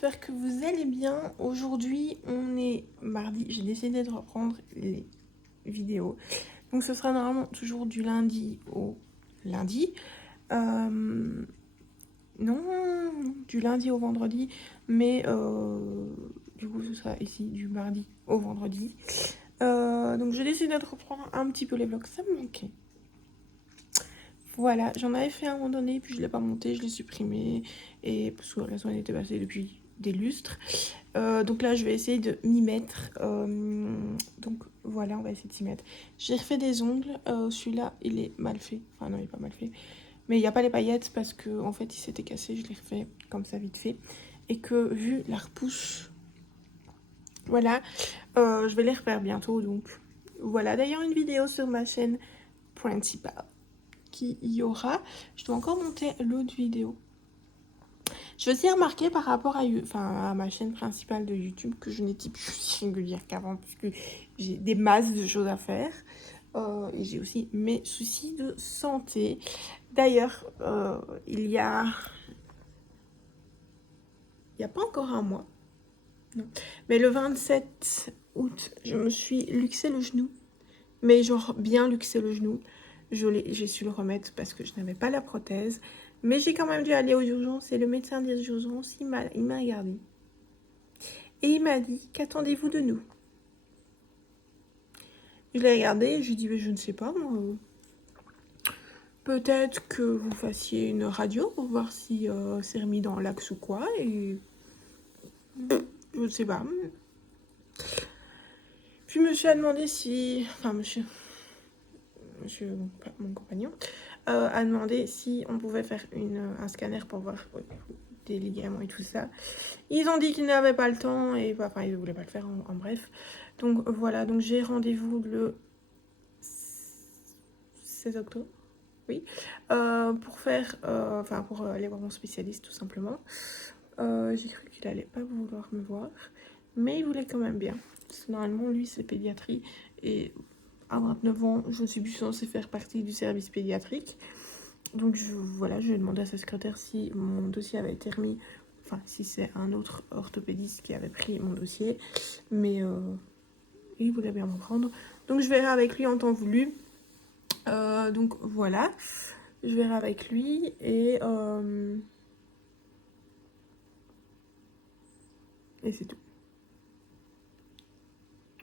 j'espère que vous allez bien. Aujourd'hui, on est mardi. J'ai décidé de reprendre les vidéos. Donc, ce sera normalement toujours du lundi au lundi. Non, du lundi au vendredi. Mais du coup, ce sera ici du mardi au vendredi. Donc, j'ai décidé de reprendre un petit peu les vlogs. Ça me manquait. Voilà, j'en avais fait à un moment donné, puis je ne l'ai pas monté, je l'ai supprimé. Et parce que la raison, elle était passée depuis des lustres. Donc là, je vais essayer de m'y mettre. Donc voilà, on va essayer de s'y mettre. J'ai refait des ongles. Celui-là, il est mal fait. Enfin, non, il est pas mal fait. Mais il n'y a pas les paillettes parce que en fait, il s'était cassé. Je l'ai refait comme ça, vite fait. Et que vu la repousse, voilà, je vais les refaire bientôt. Donc voilà, d'ailleurs, une vidéo sur ma chaîne principale qui y aura. Je dois encore monter l'autre vidéo. Je aussi remarqué par rapport à ma chaîne principale de YouTube que je n'étais plus aussi régulière qu'avant parce que j'ai des masses de choses à faire. Et j'ai aussi mes soucis de santé. D'ailleurs, il y a pas encore un mois, non. Mais le 27 août, je me suis luxé le genou. Mais genre bien luxé le genou. J'ai su le remettre parce que je n'avais pas la prothèse. Mais j'ai quand même dû aller aux urgences et le médecin des urgences, il m'a regardé. Et il m'a dit, qu'attendez-vous de nous? Je l'ai regardé et je lui ai dit, mais je ne sais pas, moi. Peut-être que vous fassiez une radio pour voir si c'est remis dans l'axe ou quoi. Et je ne sais pas. Puis monsieur a demandé si... Enfin, monsieur mon compagnon, a demandé si on pouvait faire un scanner pour voir des ligaments et tout ça. Ils ont dit qu'ils n'avaient pas le temps et enfin ils ne voulaient pas le faire en bref. Donc voilà, donc j'ai rendez-vous le 16 octobre. Oui, pour faire, pour aller voir mon spécialiste tout simplement. J'ai cru qu'il allait pas vouloir me voir, mais il voulait quand même bien. Parce que normalement, lui, c'est pédiatrie et à 29 ans, je ne suis plus censée faire partie du service pédiatrique. Donc voilà, je lui ai demandé à sa secrétaire si mon dossier avait été remis, enfin si c'est un autre orthopédiste qui avait pris mon dossier, mais il voulait bien m'en prendre. Donc je verrai avec lui en temps voulu. Donc voilà, je verrai avec lui et c'est tout.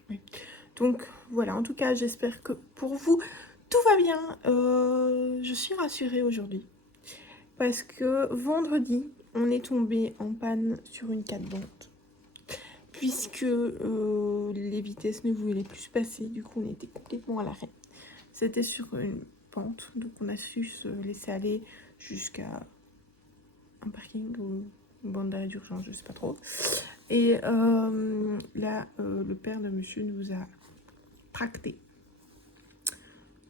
Oui. Donc voilà, en tout cas j'espère que pour vous tout va bien. Je suis rassurée aujourd'hui parce que vendredi on est tombé en panne sur une 4 bandes puisque les vitesses ne voulaient plus se passer. Du coup on était complètement à l'arrêt. C'était sur une pente, donc on a su se laisser aller jusqu'à un parking ou une bande d'arrêt d'urgence, je sais pas trop. Et là, le père de monsieur nous a tracté.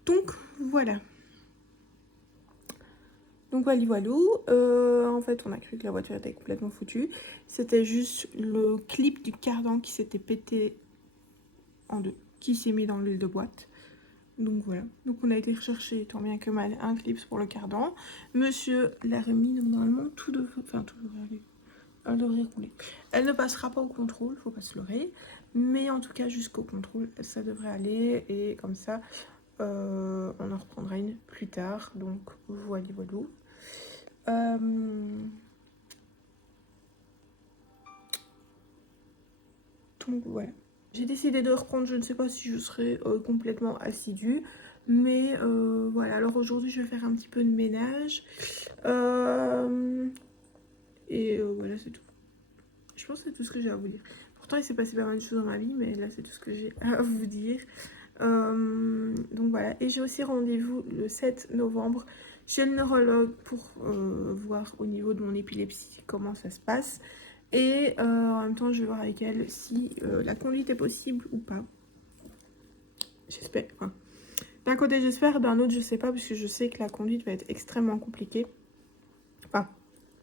Donc voilà. Donc voilà, en fait, on a cru que la voiture était complètement foutue. C'était juste le clip du cardan qui s'était pété en deux, qui s'est mis dans l'huile de boîte. Donc voilà. Donc on a été rechercher tant bien que mal un clip pour le cardan. Monsieur l'a remis, donc normalement tout devrait aller. Elle devrait rouler. Elle ne passera pas au contrôle, faut pas se leurrer. Mais en tout cas, jusqu'au contrôle, ça devrait aller. Et comme ça, on en reprendra une plus tard. Donc voilà. Donc voilà. J'ai décidé de reprendre, je ne sais pas si je serai complètement assidue. Mais voilà, alors aujourd'hui je vais faire un petit peu de ménage. Et voilà, c'est tout. Je pense que c'est tout ce que j'ai à vous dire. Pourtant, il s'est passé pas mal de choses dans ma vie, mais là, c'est tout ce que j'ai à vous dire. Donc voilà. Et j'ai aussi rendez-vous le 7 novembre chez le neurologue pour voir au niveau de mon épilepsie comment ça se passe. Et en même temps, je vais voir avec elle si la conduite est possible ou pas. J'espère. Enfin, d'un côté, j'espère, d'un autre, je sais pas, parce que je sais que la conduite va être extrêmement compliquée. Enfin,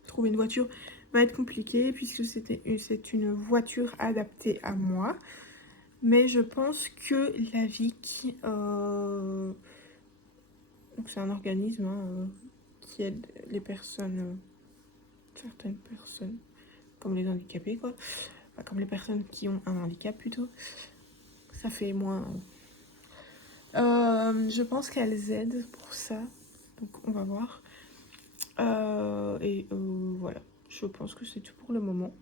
trouver une voiture va être compliqué puisque c'est une voiture adaptée à moi. Mais je pense que la VIC, donc c'est un organisme qui aide les personnes, certaines personnes comme les handicapés quoi, enfin, comme les personnes qui ont un handicap plutôt. Ça fait moins... je pense qu'elles aident pour ça, donc on va voir. Voilà, je pense que c'est tout pour le moment.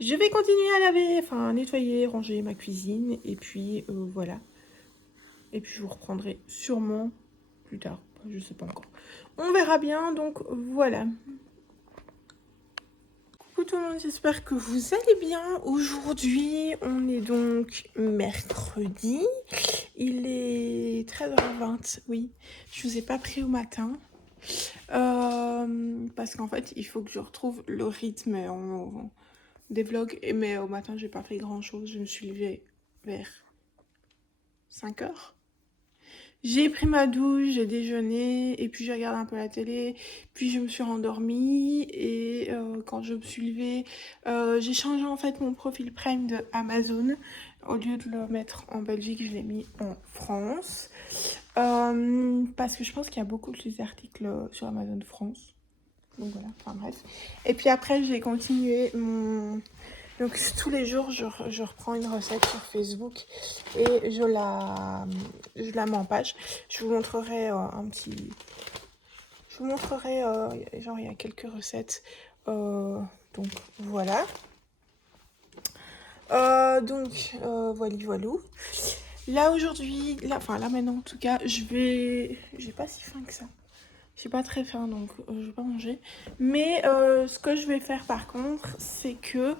Je vais continuer à laver, enfin à nettoyer, ranger ma cuisine, et puis voilà. Et puis je vous reprendrai sûrement plus tard, je sais pas encore. On verra bien, donc voilà. Coucou tout le monde, j'espère que vous allez bien. Aujourd'hui, on est donc mercredi. Il est 13h20, oui. Je vous ai pas pris au matin. Parce qu'en fait, il faut que je retrouve le rythme des vlogs. Mais au matin, j'ai pas fait grand chose. Je me suis levée vers 5h. J'ai pris ma douche, j'ai déjeuné, et puis j'ai regardé un peu la télé, puis je me suis rendormie, et quand je me suis levée, j'ai changé en fait mon profil Prime de Amazon. Au lieu de le mettre en Belgique, je l'ai mis en France. Parce que je pense qu'il y a beaucoup de ces articles sur Amazon France. Donc voilà, enfin bref. Et puis après, j'ai continué mon... Donc tous les jours, je reprends une recette sur Facebook et je la mets en page. Je vous montrerai un petit... Je vous montrerai, genre il y a quelques recettes. Donc voilà. Voilà, voilou. Là aujourd'hui, là maintenant en tout cas, j'ai pas si faim que ça. J'ai pas très faim donc je vais pas manger. Mais ce que je vais faire par contre, c'est que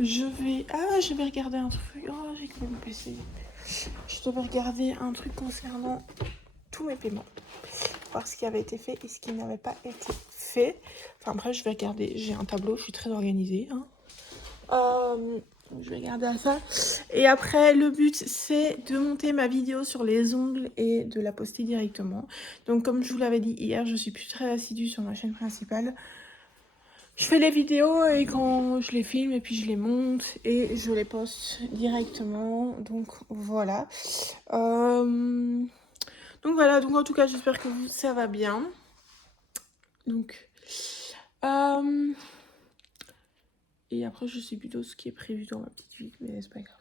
je vais regarder un truc. Oh, j'ai coupé mon PC. Je devais regarder un truc concernant tous mes paiements. Voir ce qui avait été fait et ce qui n'avait pas été fait. Enfin après, je vais regarder. J'ai un tableau, je suis très organisée. Hein. Je vais regarder à ça. Et après, le but, c'est de monter ma vidéo sur les ongles et de la poster directement. Donc, comme je vous l'avais dit hier, je suis plus très assidue sur ma chaîne principale. Je fais les vidéos et quand je les filme et puis je les monte et je les poste directement. Donc, voilà. Donc, voilà. Donc, en tout cas, j'espère que ça va bien. Donc... Et après, je sais plutôt ce qui est prévu dans ma petite vie, mais c'est pas grave.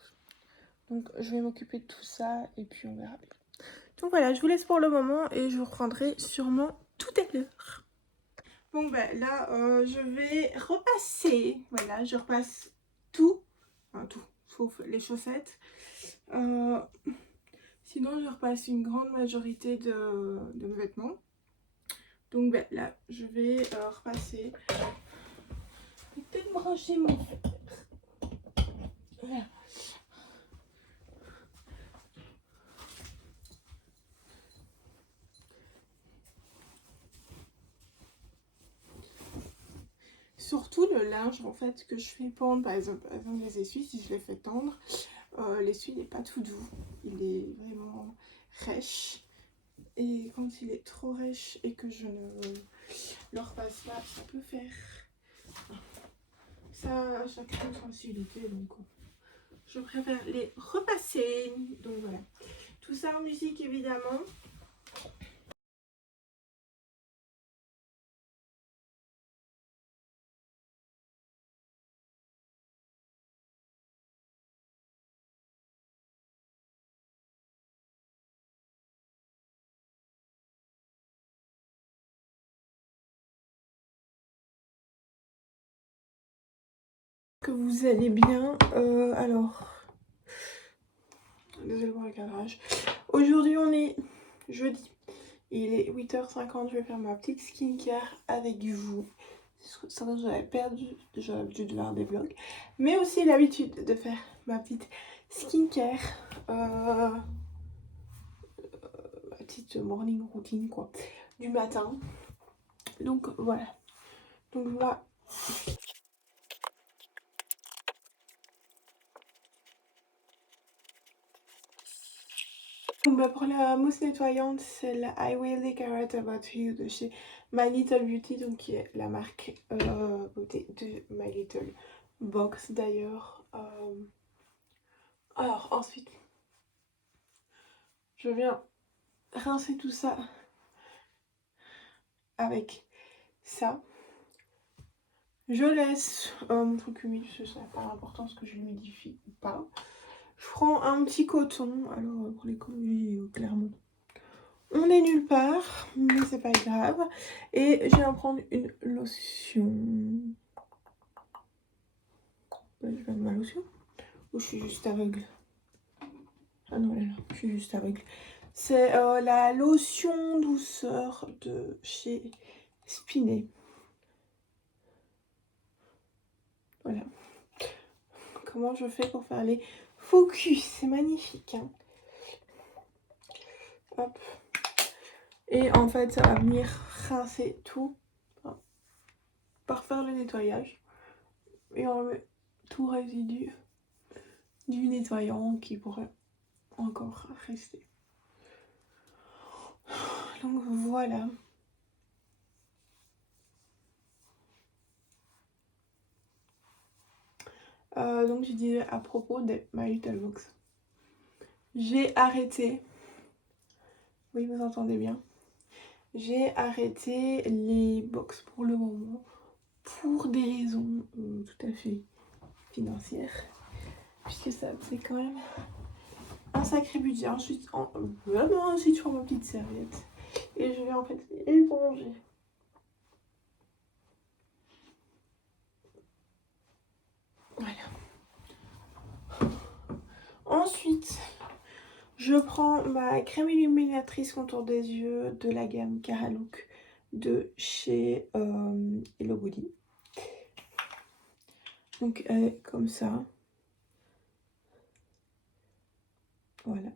Donc, je vais m'occuper de tout ça et puis on verra bien. Donc voilà, je vous laisse pour le moment et je vous reprendrai sûrement tout à l'heure. Bon, ben là, je vais repasser. Voilà, je repasse tout. Enfin, tout, sauf les chaussettes. Sinon, je repasse une grande majorité de mes vêtements. Donc ben, là, je vais repasser. Je vais peut-être brancher mon... Voilà. Surtout le linge en fait que je fais pendre, par exemple les essuies, si je les fais tendre, l'essuie n'est pas tout doux, il est vraiment rêche. Et quand il est trop rêche et que je ne le repasse pas, ça peut faire... Ça crée une sensibilité, donc je préfère les repasser. Donc voilà. Tout ça en musique évidemment. Que vous allez bien. Alors, désolé pour le cadrage. Aujourd'hui on est jeudi. Il est 8h50, je vais faire ma petite skincare avec vous. Ça, j'avais perdu déjà l'habitude de faire des vlogs. Mais aussi l'habitude de faire ma petite skincare. Ma petite morning routine quoi. Du matin. Donc voilà. Donc là... Donc, bah, pour la mousse nettoyante, c'est la I Really Care About You de chez My Little Beauty, donc qui est la marque beauté de My Little Box d'ailleurs. Alors ensuite, je viens rincer tout ça avec ça. Je laisse mon truc humide, parce que ça n'a pas d'importance que je l'humidifie ou pas. Je prends un petit coton, alors pour l'écologie, clairement, on est nulle part, mais c'est pas grave. Et je vais en prendre une lotion. Je vais mettre ma lotion. Ou je suis juste aveugle? Ah non, là, je suis juste aveugle. C'est la lotion douceur de chez Spinet. Voilà. Comment je fais pour faire les focus? C'est magnifique, hein. Hop. Et en fait, ça va venir rincer tout, enfin, par faire le nettoyage. Et enlever tout résidu du nettoyant qui pourrait encore rester. Donc voilà. Donc je disais à propos de My Little Box. J'ai arrêté. Oui, vous entendez bien. J'ai arrêté les box pour le moment pour des raisons tout à fait financières. Puisque ça c'est quand même un sacré budget. Ensuite, ensuite je prends ma petite serviette. Et je vais en fait éponger. Voilà. Ensuite, je prends ma crème illuminatrice contour des yeux de la gamme Cara Look de chez Hello Body. Donc elle est comme ça. Voilà.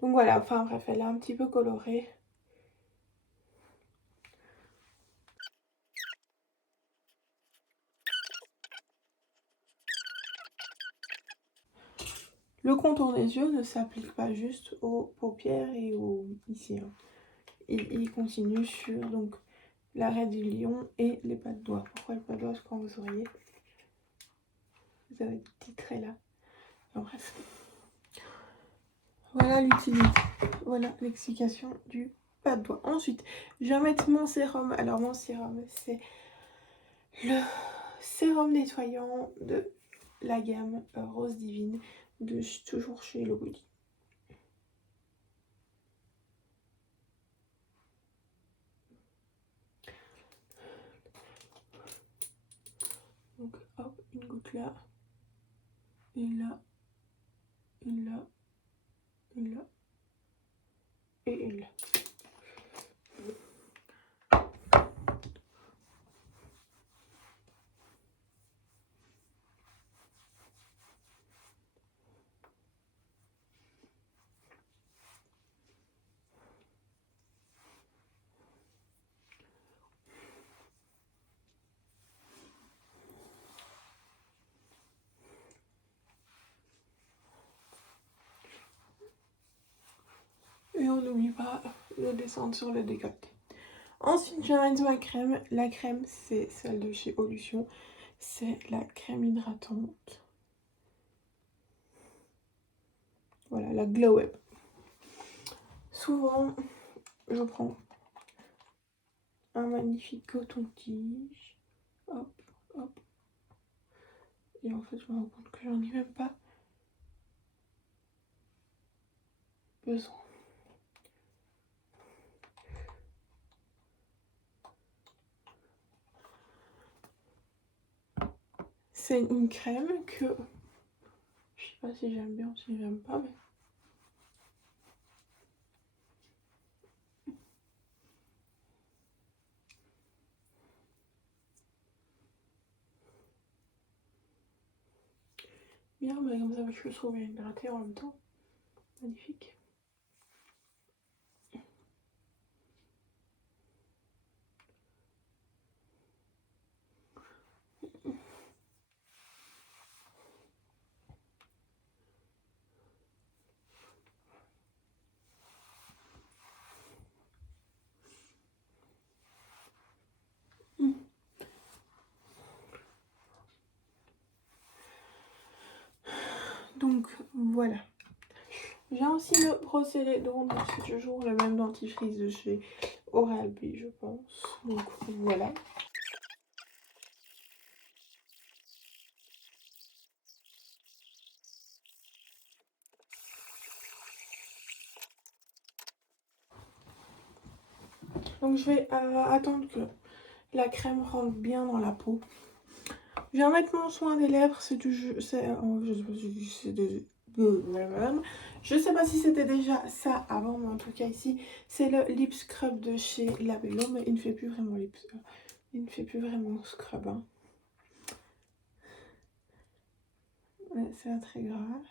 Donc voilà, enfin bref, elle est un petit peu colorée. Le contour des yeux ne s'applique pas juste aux paupières et aux ici, hein. Il continue sur donc l'arrêt du lion et les pas de doigts. Pourquoi les pas de doigts? Parce que quand vous auriez, vous avez des petits traits là. Enfin, bref. Voilà l'utilité. Voilà l'explication du pas de doigts. Ensuite, je vais mettre mon sérum. Alors mon sérum, c'est le sérum nettoyant de la gamme Rose Divine de toujours chez Hello Body. Donc hop, une goutte là, et là, et là, et là, et là. Et on n'oublie pas de descendre sur le décolleté. Ensuite, je vais mettre ma crème. La crème, c'est celle de chez Olution. C'est la crème hydratante. Voilà, la Glow Up. Souvent, je prends un magnifique coton-tige. Hop, hop. Et en fait, je me rends compte que j'en ai même pas besoin. C'est une crème que je sais pas si j'aime bien ou si j'aime pas, mais bien, mais comme ça, je me trouve hydratée en même temps. Magnifique. Donc voilà. Je viens aussi me brosser les dents, donc c'est toujours le même dentifrice de chez Oral-B, je pense. Donc voilà. Donc je vais attendre que la crème rentre bien dans la peau. Je viens mettre mon soin des lèvres, c'est du... je sais pas si c'était déjà ça avant, mais en tout cas ici, c'est le lip scrub de chez Labello, mais il ne fait plus vraiment il ne fait plus vraiment scrub. Hein. Mais c'est pas très grave.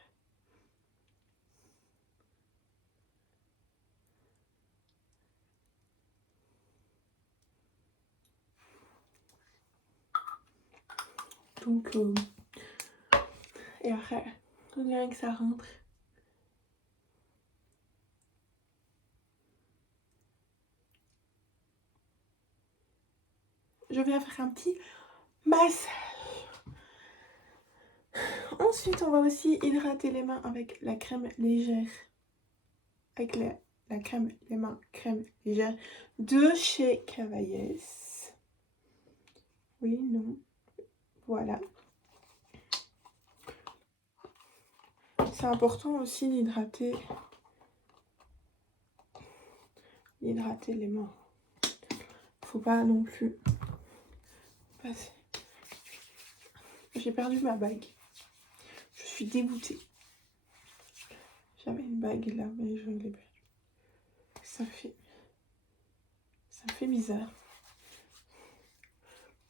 Donc, et après, on dirait que ça rentre. Je vais faire un petit massage. Ensuite, on va aussi hydrater les mains avec la crème légère. Avec la crème, les mains crème légère de chez Cavaillès. Oui, non. Voilà. C'est important aussi d'hydrater les mains. Faut pas non plus passer. J'ai perdu ma bague. Je suis dégoûtée. J'avais une bague là, mais je l'ai perdue. Ça me fait bizarre.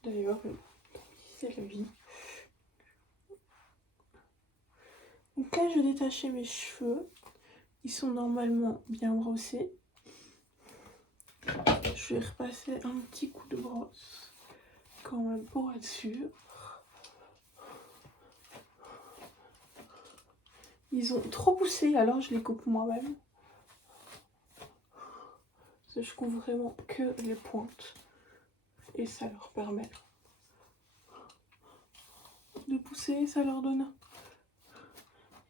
D'ailleurs, c'est la vie. Donc là, je vais détacher mes cheveux. Ils sont normalement bien brossés. Je vais repasser un petit coup de brosse quand même pour être sûre. Ils ont trop poussé, alors je les coupe moi-même. Parce que je coupe vraiment que les pointes. Et ça leur permet de pousser, ça leur donne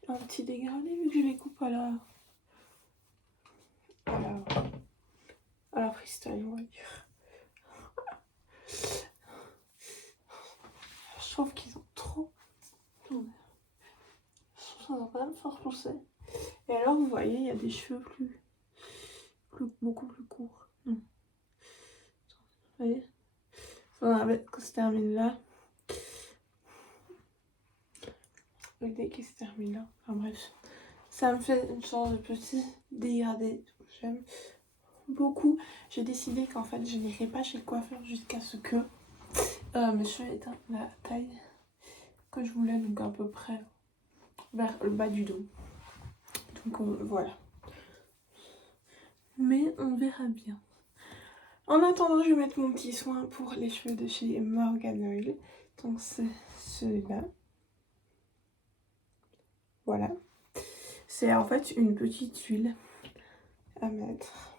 un petit dégradé vu que je les coupe à la freestyle, on va dire. Je trouve qu'ils ont trop... Ça va quand même fort pousser. Et alors, vous voyez, il y a des cheveux beaucoup plus courts. Vous voyez, quand se termine là. Et dès qu'il se termine là. Enfin bref. Ça me fait une sorte de petit dégradé. J'aime beaucoup. J'ai décidé qu'en fait, je n'irai pas chez le coiffeur jusqu'à ce que mes cheveux aient la taille que je voulais, donc à peu près vers le bas du dos. Donc voilà. Mais on verra bien. En attendant, je vais mettre mon petit soin pour les cheveux de chez Morgan Oil. Donc c'est celui-là. Voilà. C'est en fait une petite huile à mettre.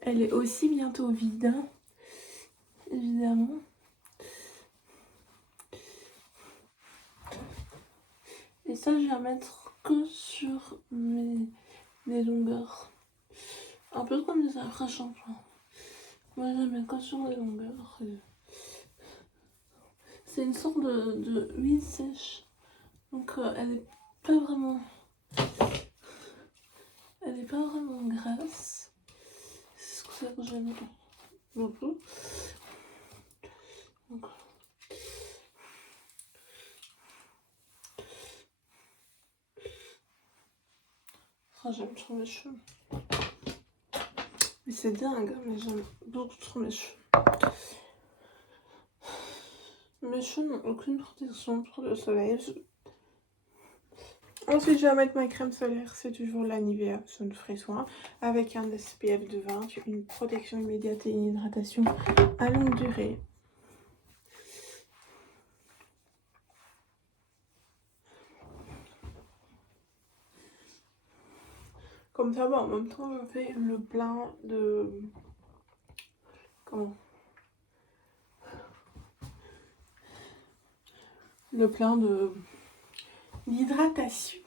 Elle est aussi bientôt vide, hein, évidemment. Et ça, je vais la mettre que sur mes longueurs. Un peu comme des après-shampoings. Moi, je la mets que sur les longueurs. C'est une sorte de huile sèche. Donc, elle est pas vraiment... Elle n'est pas vraiment grasse. C'est ce que j'aime beaucoup. Donc, j'aime trop mes cheveux. Mais c'est dingue, mais j'aime beaucoup trop mes cheveux. Mes cheveux n'ont aucune protection pour le soleil. Ensuite, je vais mettre ma crème solaire. C'est toujours la Nivea Sun Frais Soin avec un SPF de 20, une protection immédiate et une hydratation à longue durée. Comme ça, en même temps, je fais le plein de... Comment le plein de l'hydratation.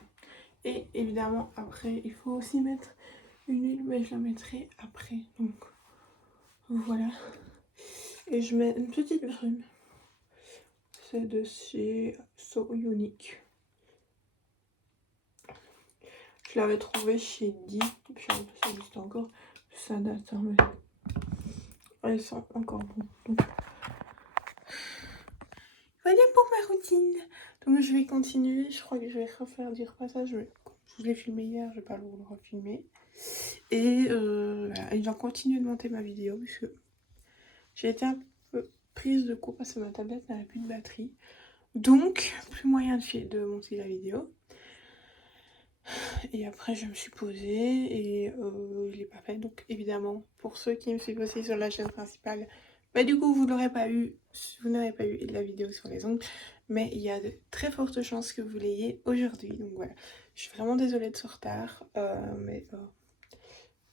Et évidemment, après, il faut aussi mettre une huile, mais je la mettrai après. Donc, voilà. Et je mets une petite brume. C'est de chez So Unique. Je l'avais trouvé chez Di. Puis en plus, ça existe encore. Ça date, hein, mais elles sont encore bonnes. Donc, voilà pour ma routine. Donc, je vais continuer. Je crois que je vais refaire du repassage. Je vous l'ai filmé hier, je vais pas le refilmer. Et voilà. Et je vais continuer de monter ma vidéo parce que j'ai été un peu prise de court parce que ma tablette n'avait plus de batterie. Donc, plus moyen de monter la vidéo. Et après, je me suis posée et je l'ai pas fait. Donc, évidemment, pour ceux qui me suivent aussi sur la chaîne principale, bah du coup, vous n'aurez pas eu la vidéo sur les ongles. Mais il y a de très fortes chances que vous l'ayez aujourd'hui. Donc voilà, je suis vraiment désolée de ce retard. Mais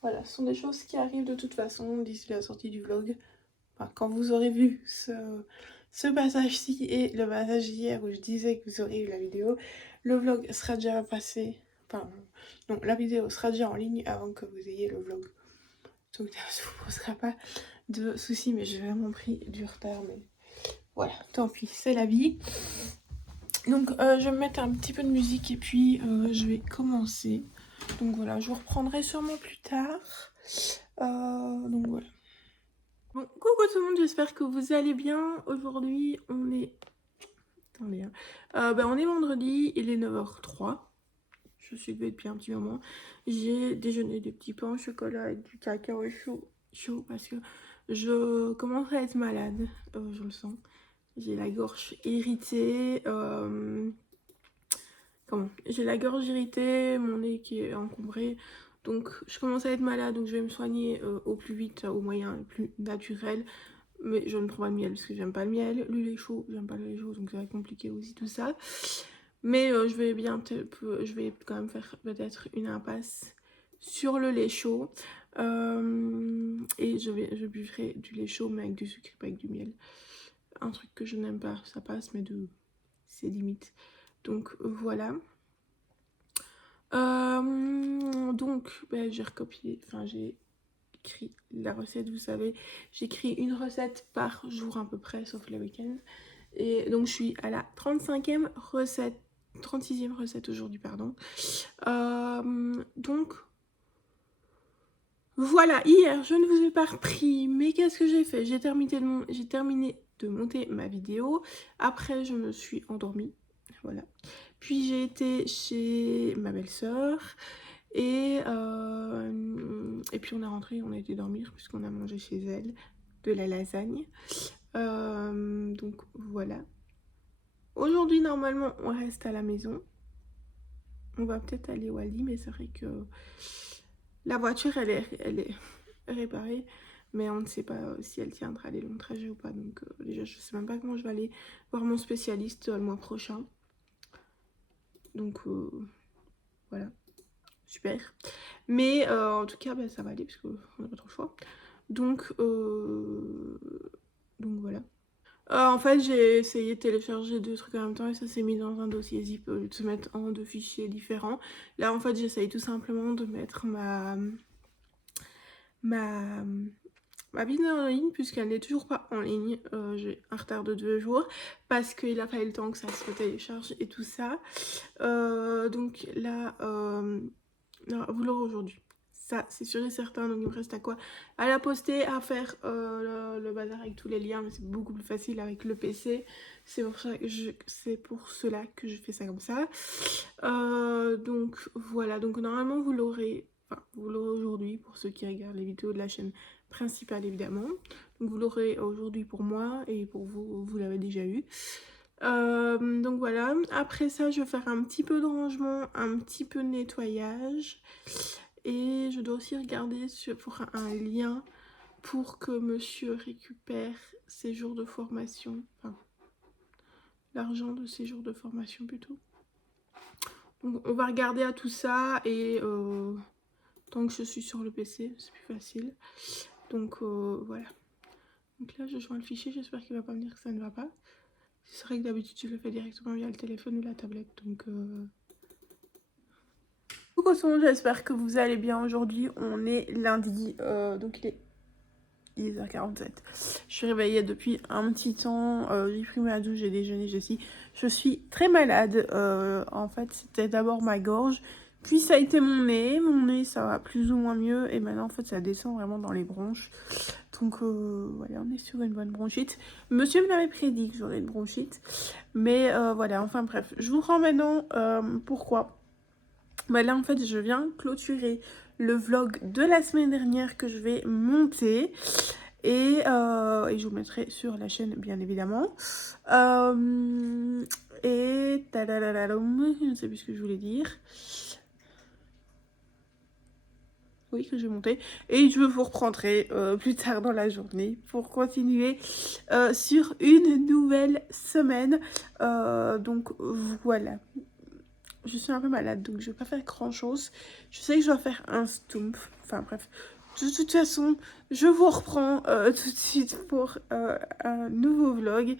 voilà, ce sont des choses qui arrivent de toute façon d'ici la sortie du vlog. Enfin, quand vous aurez vu ce passage-ci et le passage d'hier où je disais que vous aurez eu la vidéo, le vlog sera déjà passé. Enfin, donc la vidéo sera déjà en ligne avant que vous ayez le vlog. Donc ça ne vous posera pas de soucis, mais j'ai vraiment pris du retard. Mais voilà, tant pis, c'est la vie. Donc je vais me mettre un petit peu de musique et puis je vais commencer. Donc voilà, je vous reprendrai sûrement plus tard. Donc voilà. Bon, coucou tout le monde, j'espère que vous allez bien. Aujourd'hui, on est... Attendez, hein. On est vendredi, il est 9h03. Je suis levée depuis un petit moment. J'ai déjeuné des petits pains au chocolat avec du cacao chaud parce que je commence à être malade. Je le sens. J'ai la gorge irritée. J'ai la gorge irritée, mon nez qui est encombré. Donc je commence à être malade, donc je vais me soigner au plus vite, au moyen le plus naturel. Mais je ne prends pas de miel parce que j'aime pas le miel. Le lait chaud, j'aime pas le lait chaud, donc ça va être compliqué aussi tout ça. Mais je vais quand même faire peut-être une impasse sur le lait chaud. Et je buvrai du lait chaud mais avec du sucre, pas avec du miel. Un truc que je n'aime pas, ça passe, mais c'est limite. Donc voilà. Donc j'ai recopié, enfin j'ai écrit la recette, vous savez, j'écris une recette par jour à peu près, sauf les week-ends. Et donc je suis à la 36e recette aujourd'hui, pardon. Donc voilà, hier je ne vous ai pas repris, mais qu'est-ce que j'ai fait? J'ai terminé de monter ma vidéo. Après je me suis endormie, voilà. Puis j'ai été chez ma belle-sœur. Et puis on est rentré, on a été dormir puisqu'on a mangé chez elle de la lasagne. Donc voilà. Aujourd'hui normalement on reste à la maison. On va peut-être aller au Aldi, mais c'est vrai que la voiture elle est réparée. Mais on ne sait pas si elle tiendra les longs trajets ou pas. Donc déjà je sais même pas comment je vais aller voir mon spécialiste le mois prochain. Donc voilà. Super. Mais en tout cas, ça va aller parce qu'on n'a pas trop le choix. Donc voilà. En fait, j'ai essayé de télécharger deux trucs en même temps et ça s'est mis dans un dossier zip au lieu de se mettre en deux fichiers différents. Là, en fait, j'essaye tout simplement de mettre ma vidéo en ligne puisqu'elle n'est toujours pas en ligne. J'ai un retard de 2 jours parce qu'il a fallu le temps que ça se télécharge et tout ça. Donc là... non, vous l'aurez aujourd'hui. Ça, c'est sûr et certain. Donc, il me reste à quoi? À la poster, à faire le bazar avec tous les liens. Mais c'est beaucoup plus facile avec le PC. C'est pour cela que je fais ça comme ça. Donc, voilà. Donc, normalement, vous l'aurez aujourd'hui pour ceux qui regardent les vidéos de la chaîne principale, évidemment. Donc, vous l'aurez aujourd'hui pour moi. Et pour vous, vous l'avez déjà eu. Donc voilà, après ça je vais faire un petit peu de rangement, un petit peu de nettoyage et je dois aussi regarder pour un lien pour que monsieur récupère ses jours de formation, enfin l'argent de ses jours de formation plutôt. Donc on va regarder à tout ça et tant que je suis sur le PC c'est plus facile. Donc voilà. Donc là je joins le fichier, j'espère qu'il va pas me dire que ça ne va pas. C'est vrai que d'habitude je le fais directement via le téléphone ou la tablette, donc... Coucou tout le monde, j'espère que vous allez bien. Aujourd'hui on est lundi, donc il est 10h47. Je suis réveillée depuis un petit temps, j'ai pris ma douche, j'ai déjeuné, je suis très malade. En fait c'était d'abord ma gorge, puis ça a été mon nez ça va plus ou moins mieux, et maintenant en fait ça descend vraiment dans les bronches. Donc voilà, on est sur une bonne bronchite. Monsieur m'avait prédit que j'aurais une bronchite, mais voilà, enfin bref, je vous rends maintenant pourquoi. Bah là en fait je viens clôturer le vlog de la semaine dernière que je vais monter et je vous mettrai sur la chaîne bien évidemment. Et tadadadam, je ne sais plus ce que je voulais dire. Oui, que j'ai monté. Et je vous reprendrai plus tard dans la journée pour continuer sur une nouvelle semaine. Donc voilà. Je suis un peu malade, donc je vais pas faire grand chose. Je sais que je dois faire un stump. Enfin bref. De toute façon, je vous reprends tout de suite pour un nouveau vlog.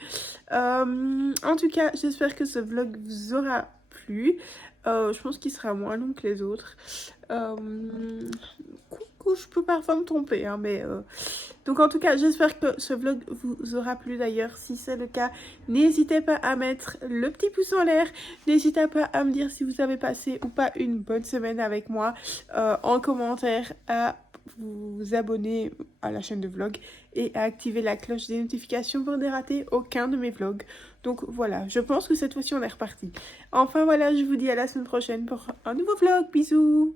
En tout cas, j'espère que ce vlog vous aura plu. Je pense qu'il sera moins long que les autres. Coucou, je peux parfois me tromper, hein, mais... Donc en tout cas, j'espère que ce vlog vous aura plu d'ailleurs. Si c'est le cas, n'hésitez pas à mettre le petit pouce en l'air. N'hésitez pas à me dire si vous avez passé ou pas une bonne semaine avec moi en commentaire, à vous abonner à la chaîne de vlog et à activer la cloche des notifications pour ne rater aucun de mes vlogs. Donc voilà, je pense que cette fois-ci on est reparti. Enfin voilà, je vous dis à la semaine prochaine pour un nouveau vlog. Bisous!